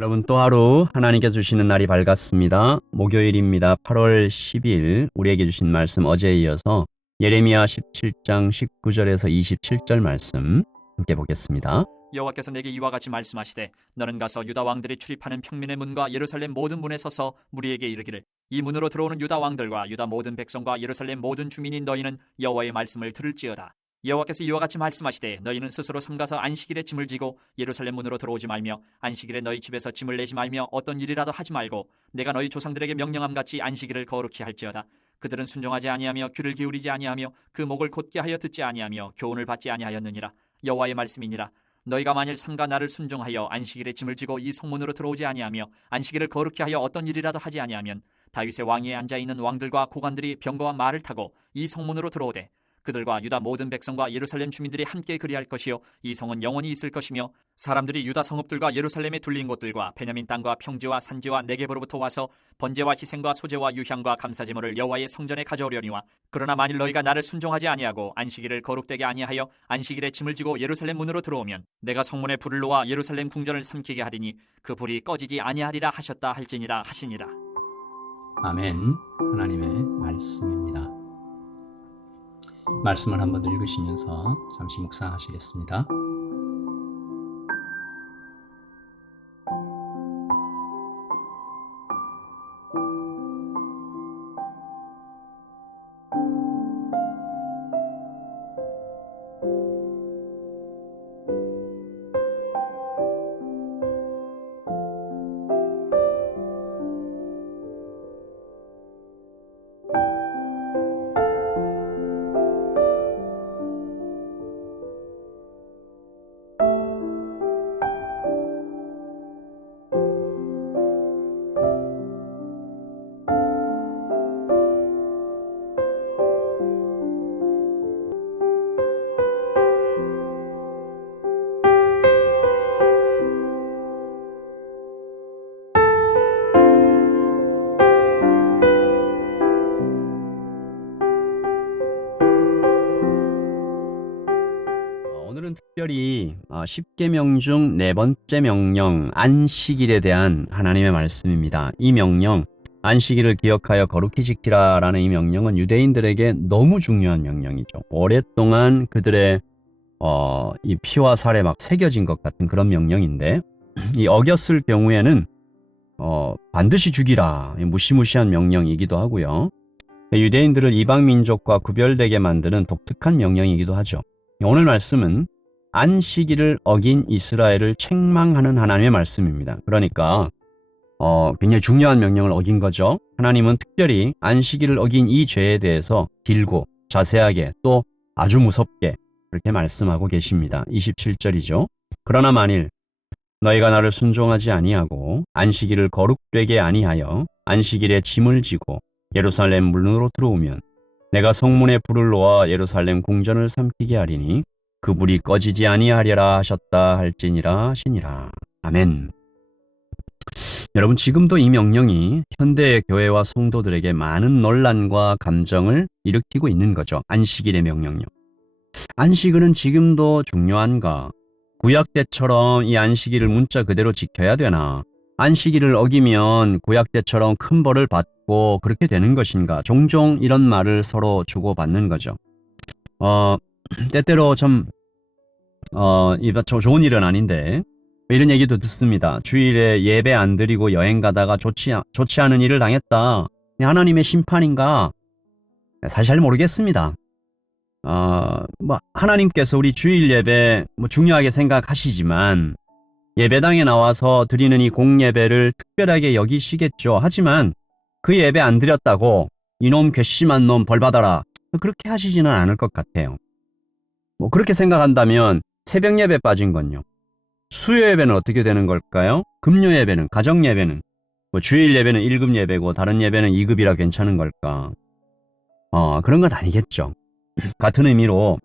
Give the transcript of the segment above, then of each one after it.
여러분 또 하루 하나님께서 주시는 날이 밝았습니다. 목요일입니다. 8월 10일 우리에게 주신 말씀 어제에 이어서 예레미야 17장 19절에서 27절 말씀 함께 보겠습니다. 여호와께서 내게 이와 같이 말씀하시되 너는 가서 유다 왕들이 출입하는 평민의 문과 예루살렘 모든 문에 서서 무리에게 이르기를 이 문으로 들어오는 유다 왕들과 유다 모든 백성과 예루살렘 모든 주민인 너희는 여호와의 말씀을 들을지어다. 여호와께서 이와 같이 말씀하시되 너희는 스스로 삼가서 안식일에 짐을 지고 예루살렘 문으로 들어오지 말며 안식일에 너희 집에서 짐을 내지 말며 어떤 일이라도 하지 말고 내가 너희 조상들에게 명령함 같이 안식일을 거룩히 할지어다. 그들은 순종하지 아니하며 귀를 기울이지 아니하며 그 목을 곧게 하여 듣지 아니하며 교훈을 받지 아니하였느니라. 여호와의 말씀이니라. 너희가 만일 삼가 나를 순종하여 안식일에 짐을 지고 이 성문으로 들어오지 아니하며 안식일을 거룩히 하여 어떤 일이라도 하지 아니하면 다윗의 왕위에 앉아있는 왕들과 고관들이 병거와 말을 타고 이 성문으로 들어오되 그들과 유다 모든 백성과 예루살렘 주민들이 함께 그리할 것이요 이 성은 영원히 있을 것이며 사람들이 유다 성읍들과 예루살렘에 둘린 곳들과 베냐민 땅과 평지와 산지와 네겝으로부터 와서 번제와 희생과 소제와 유향과 감사제물을 여호와의 성전에 가져오려니와 그러나 만일 너희가 나를 순종하지 아니하고 안식일을 거룩되게 아니하여 안식일에 짐을 지고 예루살렘 문으로 들어오면 내가 성문에 불을 놓아 예루살렘 궁전을 삼키게 하리니 그 불이 꺼지지 아니하리라 하셨다 할지니라 하시니라. 아멘. 하나님의 말씀입니다. 말씀을 한번 읽으시면서 잠시 묵상하시겠습니다. 오늘은 특별히 10계명 중 네 번째 명령 안식일에 대한 하나님의 말씀입니다. 이 명령 안식일을 기억하여 거룩히 지키라 라는 이 명령은 유대인들에게 너무 중요한 명령이죠. 오랫동안 그들의 이 피와 살에 막 새겨진 것 같은 그런 명령인데 이 어겼을 경우에는 반드시 죽이라 무시무시한 명령이기도 하고요. 유대인들을 이방 민족과 구별되게 만드는 독특한 명령이기도 하죠. 오늘 말씀은 안식일을 어긴 이스라엘을 책망하는 하나님의 말씀입니다. 그러니까 굉장히 중요한 명령을 어긴 거죠. 하나님은 특별히 안식일을 어긴 이 죄에 대해서 길고 자세하게 또 아주 무섭게 그렇게 말씀하고 계십니다. 27절이죠. 그러나 만일 너희가 나를 순종하지 아니하고 안식일을 거룩되게 아니하여 안식일에 짐을 지고 예루살렘 문으로 들어오면 내가 성문에 불을 놓아 예루살렘 궁전을 삼키게 하리니 그 불이 꺼지지 아니하리라 하셨다 할지니라 하시니라. 아멘. 여러분, 지금도 이 명령이 현대의 교회와 성도들에게 많은 논란과 감정을 일으키고 있는 거죠. 안식일의 명령요. 안식일은 지금도 중요한가? 구약 때처럼 이 안식일을 문자 그대로 지켜야 되나? 안식일을 어기면 구약 때처럼 큰 벌을 받고 그렇게 되는 것인가? 종종 이런 말을 서로 주고받는 거죠. 때때로 좀 좋은 일은 아닌데 이런 얘기도 듣습니다. 주일에 예배 안 드리고 여행 가다가 좋지 않은 일을 당했다. 하나님의 심판인가? 사실 잘 모르겠습니다. 하나님께서 우리 주일 예배 중요하게 생각하시지만 예배당에 나와서 드리는 이 공예배를 특별하게 여기시겠죠. 하지만 그 예배 안 드렸다고 이놈 괘씸한 놈 벌 받아라 그렇게 하시지는 않을 것 같아요. 그렇게 생각한다면 새벽 예배 빠진 건요. 수요 예배는 어떻게 되는 걸까요? 금요 예배는, 가정 예배는, 주일 예배는 1급 예배고 다른 예배는 2급이라 괜찮은 걸까? 그런 건 아니겠죠. 같은 의미로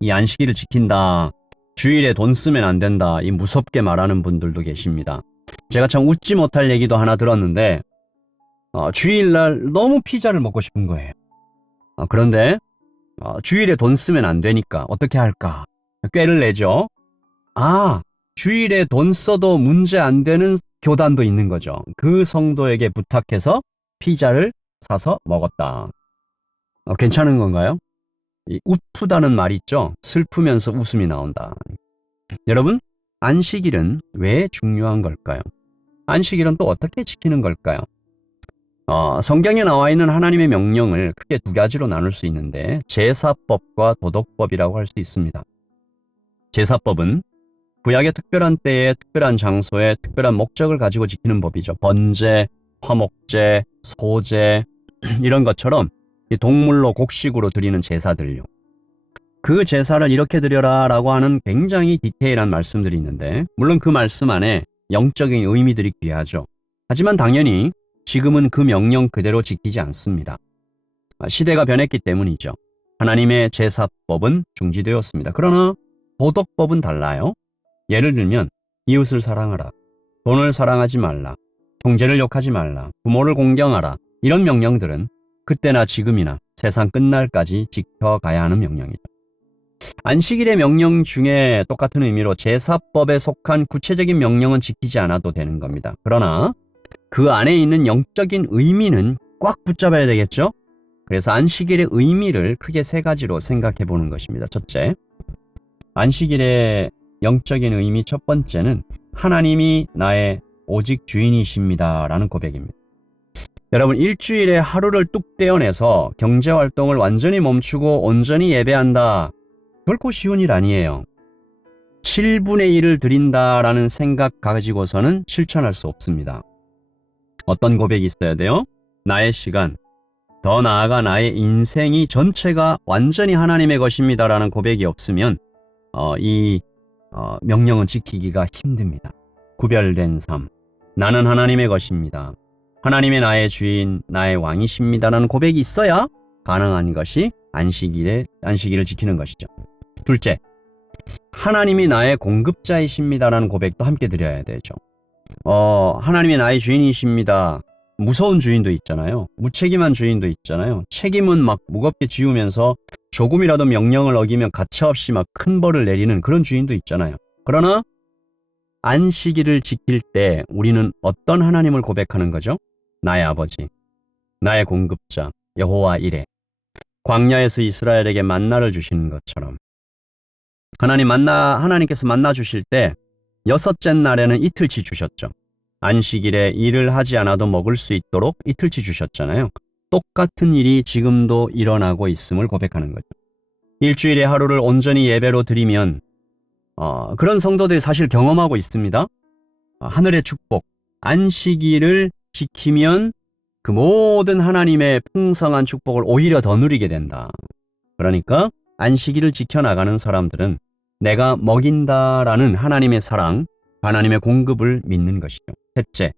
이 안식일을 지킨다, 주일에 돈 쓰면 안 된다, 이 무섭게 말하는 분들도 계십니다. 제가 참 웃지 못할 얘기도 하나 들었는데 주일날 너무 피자를 먹고 싶은 거예요. 그런데 주일에 돈 쓰면 안 되니까 어떻게 할까? 꾀를 내죠. 주일에 돈 써도 문제 안 되는 교단도 있는 거죠. 그 성도에게 부탁해서 피자를 사서 먹었다. 괜찮은 건가요? 이 웃프다는 말 있죠? 슬프면서 웃음이 나온다. 여러분, 안식일은 왜 중요한 걸까요? 안식일은 또 어떻게 지키는 걸까요? 성경에 나와 있는 하나님의 명령을 크게 두 가지로 나눌 수 있는데 제사법과 도덕법이라고 할 수 있습니다. 제사법은 구약의 특별한 때에 특별한 장소에 특별한 목적을 가지고 지키는 법이죠. 번제, 화목제, 소제 이런 것처럼 동물로 곡식으로 드리는 제사들요. 그 제사를 이렇게 드려라 라고 하는 굉장히 디테일한 말씀들이 있는데 물론 그 말씀 안에 영적인 의미들이 귀하죠. 하지만 당연히 지금은 그 명령 그대로 지키지 않습니다. 시대가 변했기 때문이죠. 하나님의 제사법은 중지되었습니다. 그러나 도덕법은 달라요. 예를 들면 이웃을 사랑하라, 돈을 사랑하지 말라, 형제를 욕하지 말라, 부모를 공경하라 이런 명령들은 그때나 지금이나 세상 끝날까지 지켜가야 하는 명령이죠. 안식일의 명령 중에 똑같은 의미로 제사법에 속한 구체적인 명령은 지키지 않아도 되는 겁니다. 그러나 그 안에 있는 영적인 의미는 꽉 붙잡아야 되겠죠? 그래서 안식일의 의미를 크게 세 가지로 생각해 보는 것입니다. 첫째, 안식일의 영적인 의미 첫 번째는 하나님이 나의 오직 주인이십니다 라는 고백입니다. 여러분, 일주일에 하루를 뚝 떼어내서 경제활동을 완전히 멈추고 온전히 예배한다. 결코 쉬운 일 아니에요. 7분의 1을 드린다라는 생각 가지고서는 실천할 수 없습니다. 어떤 고백이 있어야 돼요? 나의 시간, 더 나아가 나의 인생이 전체가 완전히 하나님의 것입니다라는 고백이 없으면 이 명령은 지키기가 힘듭니다. 구별된 삶, 나는 하나님의 것입니다. 하나님의 나의 주인, 나의 왕이십니다라는 고백이 있어야 가능한 것이 안식일을 지키는 것이죠. 둘째, 하나님이 나의 공급자이십니다라는 고백도 함께 드려야 되죠. 하나님이 나의 주인이십니다. 무서운 주인도 있잖아요. 무책임한 주인도 있잖아요. 책임은 막 무겁게 지우면서 조금이라도 명령을 어기면 가차없이 막 큰 벌을 내리는 그런 주인도 있잖아요. 그러나 안식일을 지킬 때 우리는 어떤 하나님을 고백하는 거죠? 나의 아버지, 나의 공급자, 여호와 이레. 광야에서 이스라엘에게 만나를 주시는 것처럼 하나님께서 만나 주실 때 여섯째 날에는 이틀치 주셨죠. 안식일에 일을 하지 않아도 먹을 수 있도록 이틀치 주셨잖아요. 똑같은 일이 지금도 일어나고 있음을 고백하는 거죠. 일주일에 하루를 온전히 예배로 드리면 그런 성도들이 사실 경험하고 있습니다. 하늘의 축복, 안식일을 지키면 그 모든 하나님의 풍성한 축복을 오히려 더 누리게 된다. 그러니까 안식일을 지켜나가는 사람들은 내가 먹인다라는 하나님의 사랑, 하나님의 공급을 믿는 것이죠. 셋째,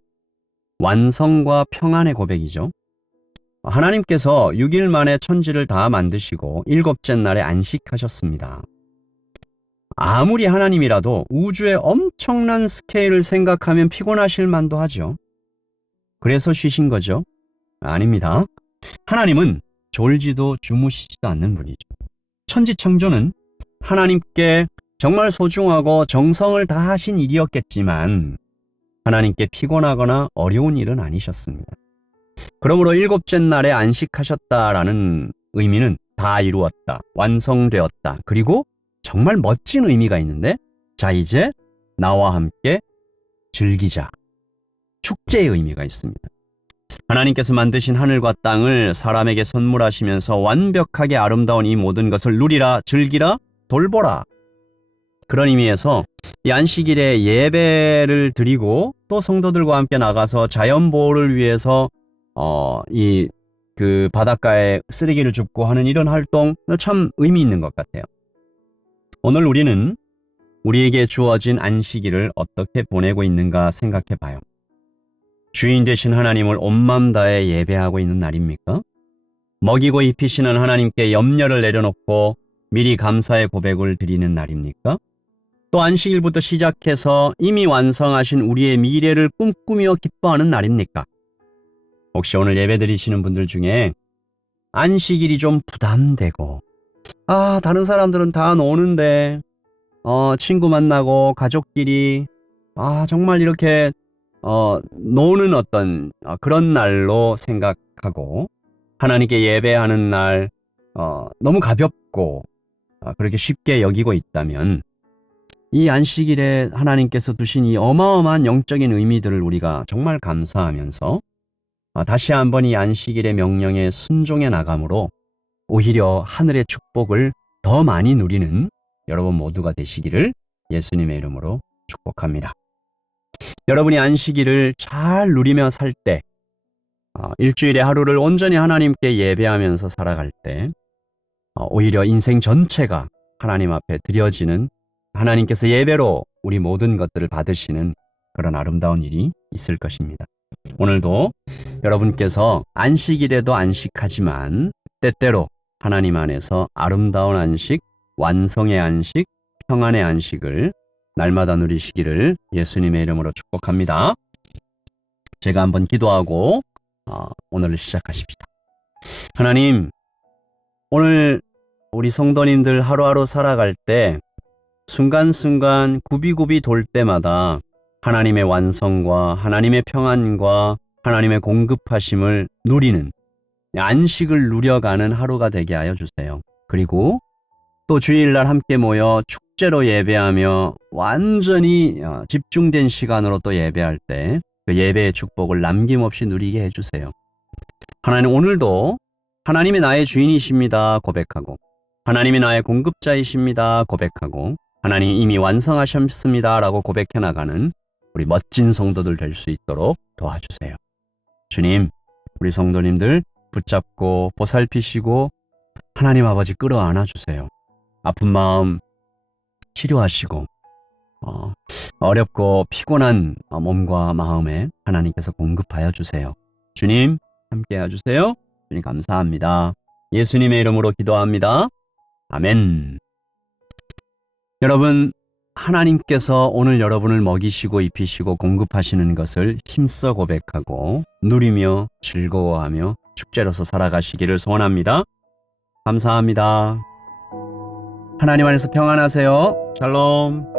완성과 평안의 고백이죠. 하나님께서 6일 만에 천지를 다 만드시고 7째 날에 안식하셨습니다. 아무리 하나님이라도 우주의 엄청난 스케일을 생각하면 피곤하실 만도 하죠. 그래서 쉬신 거죠? 아닙니다. 하나님은 졸지도 주무시지도 않는 분이죠. 천지창조는 하나님께 정말 소중하고 정성을 다하신 일이었겠지만 하나님께 피곤하거나 어려운 일은 아니셨습니다. 그러므로 7째 날에 안식하셨다라는 의미는 다 이루었다, 완성되었다, 그리고 정말 멋진 의미가 있는데, 자 이제 나와 함께 즐기자, 축제의 의미가 있습니다. 하나님께서 만드신 하늘과 땅을 사람에게 선물하시면서 완벽하게 아름다운 이 모든 것을 누리라, 즐기라, 돌보라. 그런 의미에서 이 안식일에 예배를 드리고 또 성도들과 함께 나가서 자연 보호를 위해서 그 바닷가에 쓰레기를 줍고 하는 이런 활동 참 의미 있는 것 같아요. 오늘 우리는 우리에게 주어진 안식일을 어떻게 보내고 있는가 생각해 봐요. 주인 되신 하나님을 온 마음 다해 예배하고 있는 날입니까? 먹이고 입히시는 하나님께 염려를 내려놓고 미리 감사의 고백을 드리는 날입니까? 또 안식일부터 시작해서 이미 완성하신 우리의 미래를 꿈꾸며 기뻐하는 날입니까? 혹시 오늘 예배 드리시는 분들 중에 안식일이 좀 부담되고 다른 사람들은 다 노는데 친구 만나고 가족끼리 정말 이렇게 노는 어떤 그런 날로 생각하고 하나님께 예배하는 날 너무 가볍고 그렇게 쉽게 여기고 있다면 이 안식일에 하나님께서 두신 이 어마어마한 영적인 의미들을 우리가 정말 감사하면서 다시 한번 이 안식일의 명령에 순종해 나감으로 오히려 하늘의 축복을 더 많이 누리는 여러분 모두가 되시기를 예수님의 이름으로 축복합니다. 여러분이 안식일을 잘 누리며 살 때, 일주일의 하루를 온전히 하나님께 예배하면서 살아갈 때 오히려 인생 전체가 하나님 앞에 드려지는, 하나님께서 예배로 우리 모든 것들을 받으시는 그런 아름다운 일이 있을 것입니다. 오늘도 여러분께서 안식일에도 안식하지만 때때로 하나님 안에서 아름다운 안식, 완성의 안식, 평안의 안식을 날마다 누리시기를 예수님의 이름으로 축복합니다. 제가 한번 기도하고 오늘을 시작하십시다. 하나님, 오늘 우리 성도님들 하루하루 살아갈 때 순간순간 구비구비 돌 때마다 하나님의 완성과 하나님의 평안과 하나님의 공급하심을 누리는, 안식을 누려가는 하루가 되게 하여 주세요. 그리고 또 주일날 함께 모여 축제로 예배하며 완전히 집중된 시간으로 또 예배할 때 그 예배의 축복을 남김없이 누리게 해주세요. 하나님, 오늘도 하나님이 나의 주인이십니다 고백하고, 하나님이 나의 공급자이십니다 고백하고, 하나님 이미 완성하셨습니다 라고 고백해 나가는 우리 멋진 성도들 될 수 있도록 도와주세요. 주님, 우리 성도님들 붙잡고 보살피시고 하나님 아버지 끌어안아 주세요. 아픈 마음 치료하시고 어렵고 피곤한 몸과 마음에 하나님께서 공급하여 주세요. 주님 함께 해주세요. 주님 감사합니다. 예수님의 이름으로 기도합니다. 아멘. 여러분, 하나님께서 오늘 여러분을 먹이시고 입히시고 공급하시는 것을 힘써 고백하고 누리며 즐거워하며 축제로서 살아가시기를 소원합니다. 감사합니다. 하나님 안에서 평안하세요. 샬롬.